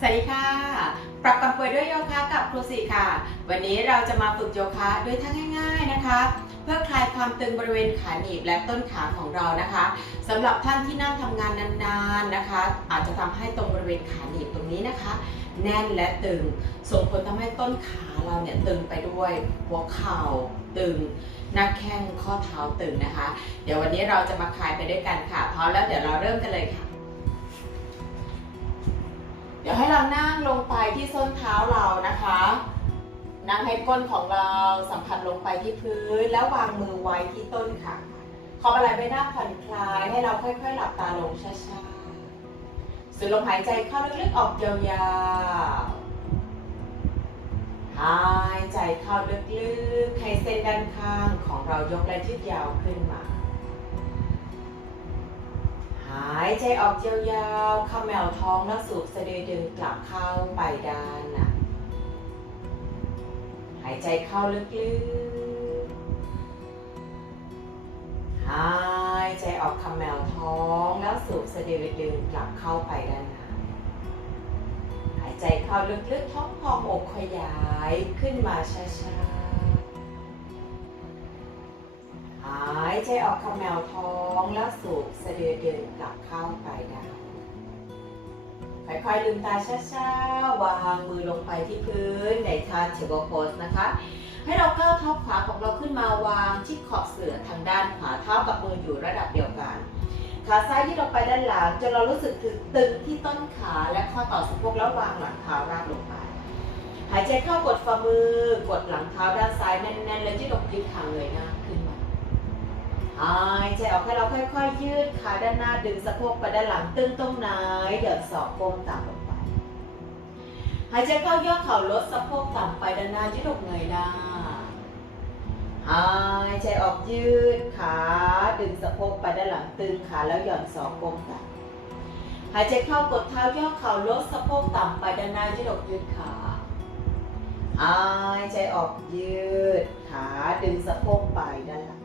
สวัสดีค่ะ ปรับกำป่วยด้วยโยคะกับครูสิค่ะ วันนี้เราจะมาฝึกโยคะด้วยท่าง่าย ๆนะคะ เพื่อคลายความตึงบริเวณขาหนีบและต้นขาของเรานะคะสำหรับท่านที่นั่งทำงานนานๆนะคะ อาจจะทำให้ตรงบริเวณขาหนีบตรงนี้นะคะ แน่นและตึง ส่งผลทำให้ต้นขาเราเนี่ยตึงไปด้วยหัวเข่าตึงหน้าแข้งข้อเท้าตึงนะคะ เดี๋ยววันนี้เราจะมาคลายไปด้วยกันค่ะพร้อมแล้วเดี๋ยวเราเริ่มกันเลยค่ะ เดี๋ยวให้เรานั่งลงไปที่ส้นเท้าเรานะคะ นั่งให้ก้นของเราสัมผัสลงไปที่พื้น แล้ววางมือไว้ที่ต้นขาขอบอะไรใบหน้าผ่อนคลายให้เราค่อยๆ หลับตาลงช้าๆสูดลมหายใจเข้าลึกๆออกยาวๆหายใจเข้าลึกๆให้เส้นด้านข้างของเรายกและยืดยาวขึ้นมาายใจออกยาวๆเข้าแมวท้องแล้วสูบสะดือดึงกลับเข้าไปด้านหนะหายใจเข้าลึกๆ หายใจออกคำแมวท้องแล้วสูบสะดือดึงกลับเข้าไปด้านหน้าหายใจเข้าลึกๆ ท้องพองอกขยายขึ้นมาช้าๆายใจออกคำแมวท้องแล้วสูบสะดือดึงกลับเข้าไปได้ค่อยๆลืมตาช้าๆ วางมือลงไปที่พื้นในท่าเทเบิลโพสนะคะ ให้เราก้าวเท้าขวาของเราขึ้นมาวางที่ขอบเสื่อทางด้านขวาเท้ากับมืออยู่ระดับเดียวกัน ขาซ้ายยืดออกไปด้านหลังจนเรารู้สึกถึงตึงที่ต้นขาและข้อต่อสะโพกแล้ววางหลังเท้าราบลงไป หายใจเข้ากดฝ่ามือกดหลังเท้าด้านซ้ายแน่นๆแล้วยืดอกยืดขาเลยหน้าขึ้นมา หายใจออกให้เราค่อยๆ ยืดขาด้านหน้าดึงสะโพกไปด้านหลังตึงตรงไหนหย่อนศอกก้มต่ำลงไป หายใจเข้าย่อเข่าลดสะโพกต่ำไปด้านหน้ายืดอกเงยหน้าหายใจออกยืดขาดึงสะโพกไปด้านหลังตึงขาแล้วหย่อนศอกก้มต่ำหายใจเข้ากดเท้าย่อเข่าลดสะโพกต่ำไปด้านหน้ายืดอกยืดขาหายใจออกยืดขาดึงสะโพกไปด้านหลัง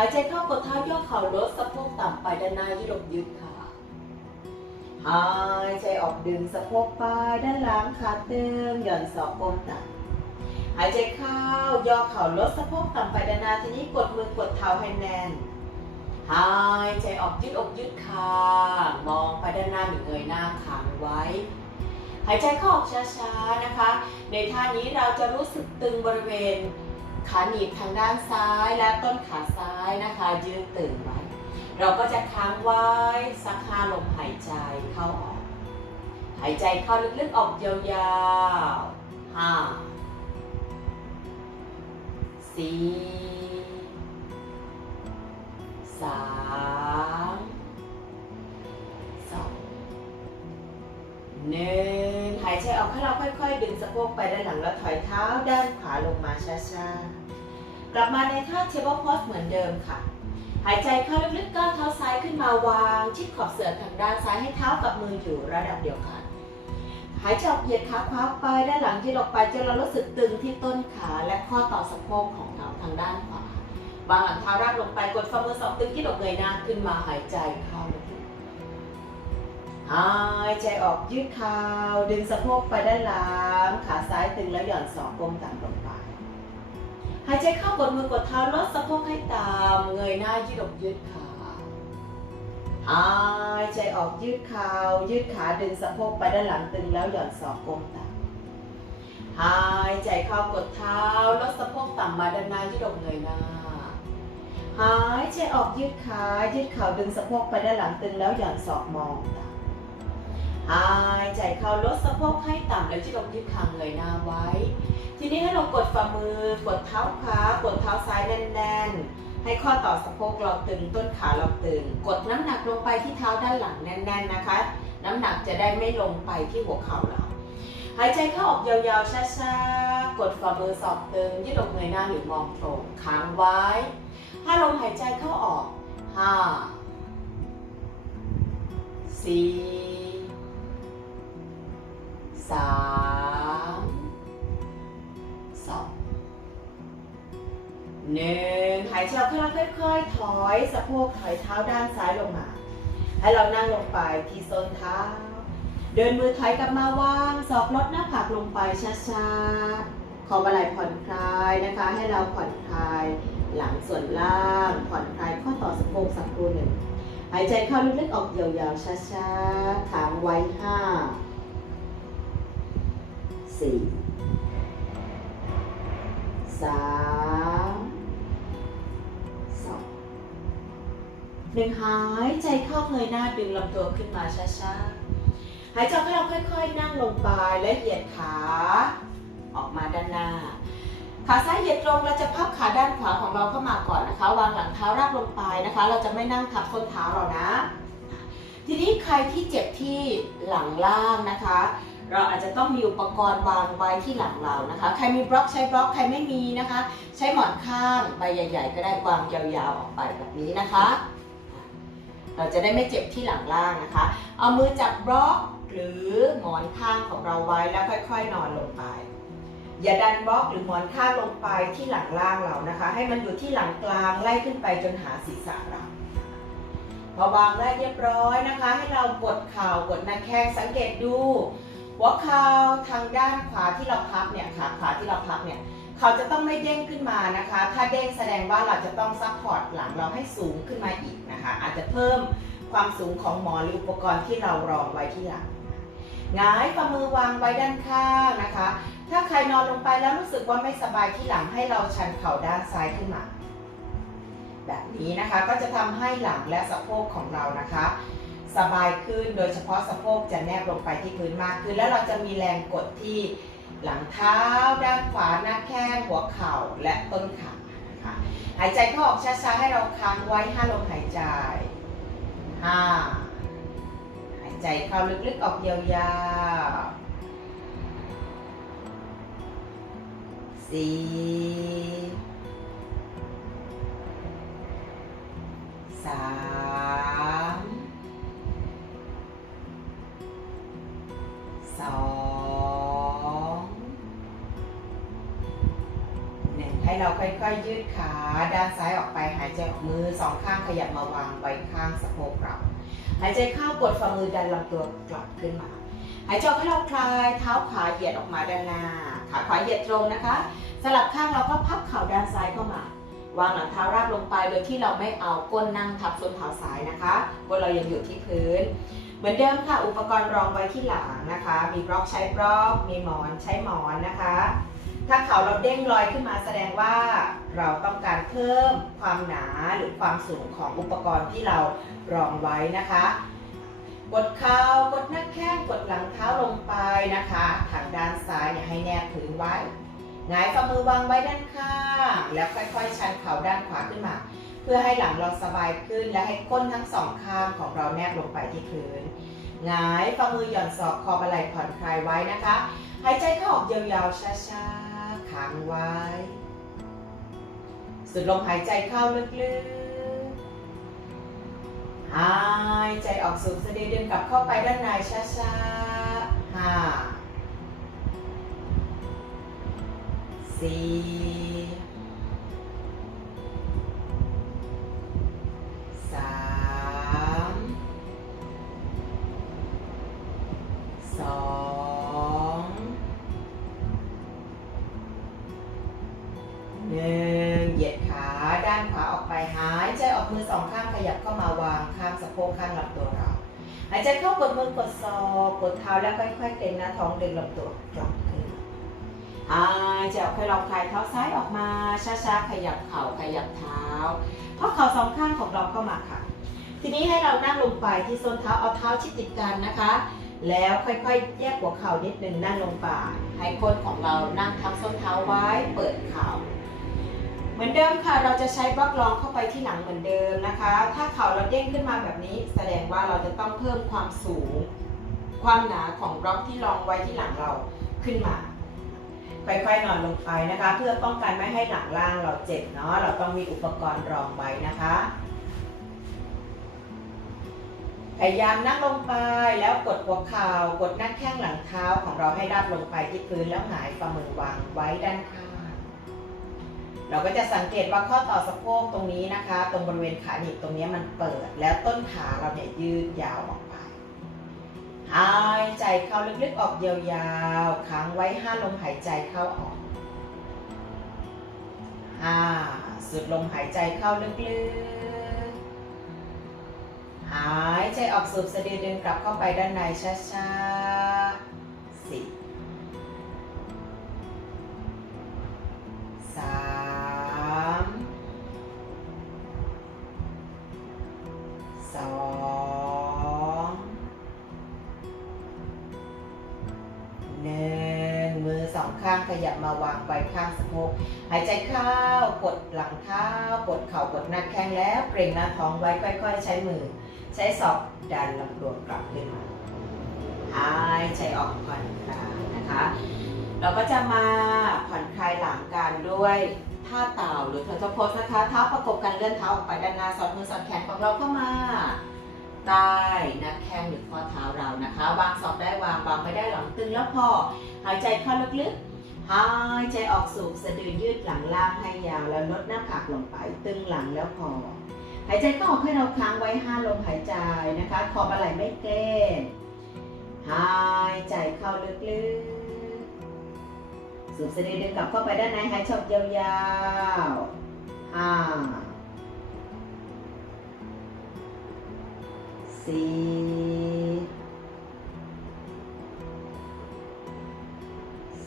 ายใจเข้ากดเท้าย่อเข่าลดสะโพกต่ำไปด้านหน้ายืดอกยืดขาหายใจออกดึงสะโพกไปด้านหลังขาตึงหย่อนศอกก้มต่ำหายใจเข้าย่อเข่าลดสะโพกต่ำไปด้านหน้าทีนี้กดมือกดเท้าให้แน่นหายใจออกยืดอกยืดขามองไปด้านหน้าหรือเงยหน้าค้างไว้ หายใจเข้าออกช้าๆนะคะ ในท่านี้เราจะรู้สึกตึงบริเวณ ขาหนีบทางด้านซ้ายและต้นขาซ้ายนะคะ ยืดตึงไว้ เราก็จะค้างไว้สักห้าลมหายใจเข้าออก หายใจเข้าลึกๆออกยาวๆห้าสี่สาม ค่อยๆ ดึงสะโพกไปด้านหลังแล้วถอยเท้าด้านขวาลงมาช้าๆ กลับมาในท่าเทเบิลโพสเหมือนเดิมค่ะ หายใจเข้าลึกๆก้าวเท้าซ้ายขึ้นมาวางชิดขอบเสื่อทางด้านซ้ายให้เท้ากับมืออยู่ระดับเดียวกัน หายใจออกเหยียดขาขวาไปด้านหลังยืดออกไปจนเรารู้สึกตึงที่ต้นขาและข้อต่อสะโพกของเราทางด้านขวาวางหลังเท้าราบลงไปกดฝ่ามือสองตึงที่ดอกเงยหน้าขึ้นมาหายใจเข้า หายใจออกยืดเข่าดึงสะโพกไปด้านหลัง ขาซ้ายตึงแล้วหย่อนศอกก้มต่ำลงไป หายใจเข้ากดมือกดเท้าลดสะโพกให้ต่ำเงยหน้ายืดอกยืดขาหายใจออกยืดเข่ายืดขาดึงสะโพกไปด้านหลังตึงแล้วหย่อนศอกก้มต่ำหายใจเข้ากดเท้าลดสะโพกต่ำมาด้านหน้ายืดอกเงยหน้าหายใจออกยืดขา ยืดเข่าดึงสะโพกไปด้านหลังตึงแล้วหย่อนศอกมองต่ำ หายใจเข้าลดสะโพกให้ต่ำแล้วยืดอกยืดขางเงยหน้าไว้ ทีนี้ให้เรากดฝ่ามือกดเท้าขวากดเท้าซ้ายแน่นๆ ให้ข้อต่อสะโพกเราตึงต้นขาเราตึง กดน้ำหนักลงไปที่เท้าด้านหลังแน่น ๆนะคะ น้ำหนักจะได้ไม่ลงไปที่หัวเข่าเราหายใจเข้าออกยาวๆช้าๆ กดฝ่ามือสอบตึงยืดอกเงยหน้าหรือมองตรงค้างไว้ ถ้าลมหายใจเข้าออกห้าสี่ สามสองหนึ่งหายใจเข้าค่อยๆ ถอยสะโพกถอยเท้าด้านซ้ายลงมา ให้เรานั่งลงไปที่ส้นเท้า เดินมือถอยกลับมาวางศอกลดหน้าผากลงไปช้าๆ ขอบไหล่ผ่อนคลายนะคะ ให้เราผ่อนคลาย หลังส่วนล่างผ่อนคลายข้อต่อสะโพกสักครู่หนึ่งหายใจเข้าลึกๆออกยาวๆช้าๆค้างไว้ห้า สี่สามสองหนึ่งหายใจเข้าเงยหน้าดึงลำตัวขึ้นมาช้าๆ หายใจให้เราค่อยๆ นั่งลงไปและเหยียดขา ออกมาด้านหน้า ขาซ้ายเหยียดตรงเราจะพับขาด้านขวาของเราเข้ามาก่อนนะคะ วางหลังเท้าราบลงไปนะคะ เราจะไม่นั่งทับส้นเท้าเรานะ ทีนี้ใครที่เจ็บที่หลังล่างนะคะ เราอาจจะต้องมีอุปกรณ์วางไว้ที่หลังเรานะคะ ใครมีบล็อกใช้บล็อกใครไม่มีนะคะ ใช้หมอนข้างใบใหญ่ ๆ ก็ได้วางยาวๆออกไปแบบนี้นะคะ เราจะได้ไม่เจ็บที่หลังล่างนะคะ เอามือจับบล็อกหรือหมอนข้างของเราไว้แล้วค่อย ๆ นอนลงไป อย่าดันบล็อกหรือหมอนข้างลงไปที่หลังล่างเรานะคะ ให้มันอยู่ที่หลังกลางไล่ขึ้นไปจนหาศีรษะเราพอวางได้เรียบร้อยนะคะ ให้เรากดเข่ากดหน้าแข้งสังเกตดู หัวเข่าทางด้านขวาที่เราพับเนี่ยขาขวาที่เราพับเนี่ยเขาจะต้องไม่เด้งขึ้นมานะคะ ถ้าเด้งแสดงว่าเราจะต้องซัพพอร์ตหลังเราให้สูงขึ้นมาอีกนะคะ อาจจะเพิ่มความสูงของหมอนหรืออุปกรณ์ที่เรารองไว้ที่หลังหงายฝ่ามือวางไว้ด้านข้างนะคะ ถ้าใครนอนลงไปแล้วรู้สึกว่าไม่สบายที่หลังให้เราชันเข่าด้านซ้ายขึ้นมา แบบนี้นะคะก็จะทำให้หลังและสะโพกของเรานะคะ สบายขึ้น โดยเฉพาะสะโพกจะแนบลงไปที่พื้นมากขึ้น แล้วเราจะมีแรงกดที่หลังเท้า ด้านขวาหน้าแข้งหัวเข่าและต้นขานะคะหายใจเข้าออกช้าๆให้เราค้างไว้ห้าลมหายใจห้าหายใจเข้าลึกๆออกยาวๆสี่สาม สองหนึ่งให้เราค่อยๆยืดขาด้านซ้ายออกไปหายใจออกมือสองข้างขยับมาวางไว้ข้างสะโพกเราหายใจเข้ากดฝ่ามือดันลำตัวกลับขึ้นมา หายใจออกให้เราคลายเท้าขวาเหยียดออกมาด้านหน้าขาขวาเหยียดตรงนะคะ สลับข้างเราก็พับเข่าด้านซ้ายเข้ามาวางหลังเท้าราบลงไปโดยที่เราไม่เอาก้นนั่งทับส้นเท้าซ้ายนะคะบนเรายังอยู่ที่พื้น เหมือนเดิมค่ะ อุปกรณ์รองไว้ที่หลังนะคะ มีบล็อกใช้บล็อก มีหมอนใช้หมอนนะคะ ถ้าเขาเราเด้งลอยขึ้นมาแสดงว่าเราต้องการเพิ่มความหนาหรือความสูงของอุปกรณ์ที่เรารองไว้นะคะ กดเข่ากดหน้าแข้งกดหลังเท้าลงไปนะคะ ทางด้านซ้ายเนี่ยให้แนบพื้นไว้ หงายฝ่ามือวางไว้ด้านข้างแล้วค่อยๆ ชันเข่าด้านขวาขึ้นมา เพื่อให้หลังเราสบายขึ้นและให้ก้นทั้งสองข้างของเราแนบลงไปที่พื้นหงายฝ่ามือหย่อนศอกคอไหล่ผ่อนคลายไว้นะคะหายใจเข้าออกยาวๆช้าๆค้างไว้ สุดลมหายใจเข้าลึกๆหายใจออกสูดสะดือดึงกลับเข้าไปด้านในช้า สี่สามสองหนึ่งเหยียดขาด้านขวาออกไปหายใจออกมือสองข้างขยับเข้ามาวางข้างสะโพกข้างลำตัวเราหายใจเข้ากดมือกดศอกกดเท้าแล้วค่อยๆเกร็งหน้าท้องดึงลำตัวกลับขึ้น หายใจออกให้เราคลายเท้าซ้ายออกมาช้าๆขยับเข่าขยับเท้าพราะเข่าสองข้างของเราเข้ามาค่ะ ทีนี้ให้เรานั่งลงไปที่ส้นเท้าเอาเท้าชิดติดกันนะคะ แล้วค่อยๆ แยกหัวเข่านิดนึงนั่งลงไปให้คนของเรานั่งทับส้นเท้าไว้เปิดเข่าเหมือนเดิมค่ะเราจะใช้บล็อกรองเข้าไปที่หลังเหมือนเดิมนะคะ ถ้าเข่าเราเด้งขึ้นมาแบบนี้ แสดงว่าเราจะต้องเพิ่มความสูง ความหนาของบล็อกที่รองไว้ที่หลังเราขึ้นมา ค่อยๆนอนลงไปนะคะ เพื่อป้องกันไม่ให้หลังล่างเราเจ็บเนาะเราต้องมีอุปกรณ์รองไว้นะคะพยายามนั่งลงไปแล้วกดหัวเข่ากดหน้าแข้งหลังเท้าของเราให้ราบลงไปที่พื้นแล้วหงายฝ่ามือวางไว้ด้านข้างเราก็จะสังเกตว่าข้อต่อสะโพกตรงนี้นะคะ ตรงบริเวณขาหนีบตรงนี้มันเปิด แล้วต้นขาเราเนี่ยยืดยาวออก หายใจเข้าลึกๆออกยาวๆค้างไว้ห้าลมหายใจเข้าออกห้าสุดลมหายใจเข้าลึกๆ หายใจออกสูบสะดือดึงกลับเข้าไปด้านในช้าๆสิบ ข้างขยับมาวางไว้ข้างสะโพกหายใจเข้ากดหลังเท้ากดเข่ากดหน้าแข้งแล้วเกรงหน้าท้องไว้ค่อย ๆ ใช้มือ ใช้ศอกดันลำตัวกลับขึ้นมาหายใจออกผ่อนคลายนะคะ เราก็จะมาผ่อนคลายหลังกันด้วยท่าเต่าหรือเทอร์โพสนะคะเท้าประกบกันเลื่อนเท้าออกไปด้านหน้าสอดมือสอดแขนของเราเข้ามาใต้หนักแข้งหรือข้อเท้าเรานะคะ วางศอกได้วางวางไม่ได้หลังตึงแล้วพอ หายใจเข้าลึกๆ หายใจออกสูบสะดือยืดหลังล่างให้ยาวแล้วลดหน้าผากลงไปตึงหลังแล้วพอหายใจเข้าออกให้เราค้างไว้ 5 ลมหายใจนะคะ ขอบอะไรไม่เก้นหายใจเข้าลึกๆ สูบสะดือดึงกลับเข้าไปด้านในหายใจยาวๆห้าสี่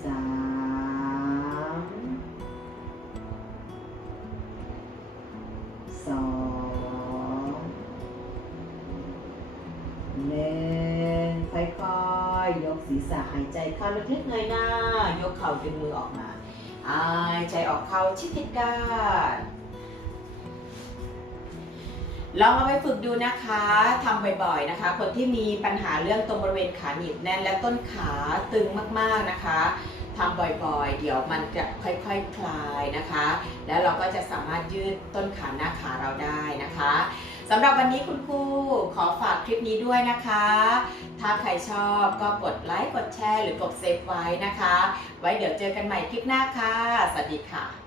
สาม สองหนึ่งค่อยๆ ยกศีรษะหายใจเข้าลึกๆเงยหน้า ยกเข่าดึงมือออกมาหายใจออกเข้าชิดติดกันลองเอาไปฝึกดูนะคะทำบ่อยๆนะคะ คนที่มีปัญหาเรื่องตรงบริเวณขาหนีบแน่นและต้นขาตึงมากๆนะคะ ทำบ่อยๆ เดี๋ยวมันจะค่อยๆคคลายนะคะ แล้วเราก็จะสามารถยืดต้นขาหน้าขาเราได้นะคะสำหรับวันนี้คุณครูขอฝากคลิปนี้ด้วยนะคะ ถ้าใครชอบก็กดไลค์ กดแชร์ หรือกดเซฟไว้นะคะ ไว้เดี๋ยวเจอกันใหม่คลิปหน้าค่ะ สวัสดีค่ะ